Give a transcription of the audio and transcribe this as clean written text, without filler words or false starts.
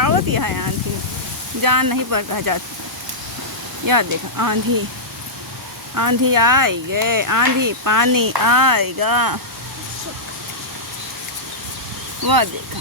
आवती है आंधी, जान नहीं पर कहा जाती। यह देखो आंधी, आंधी आएगी, आंधी पानी आएगा। वह देखा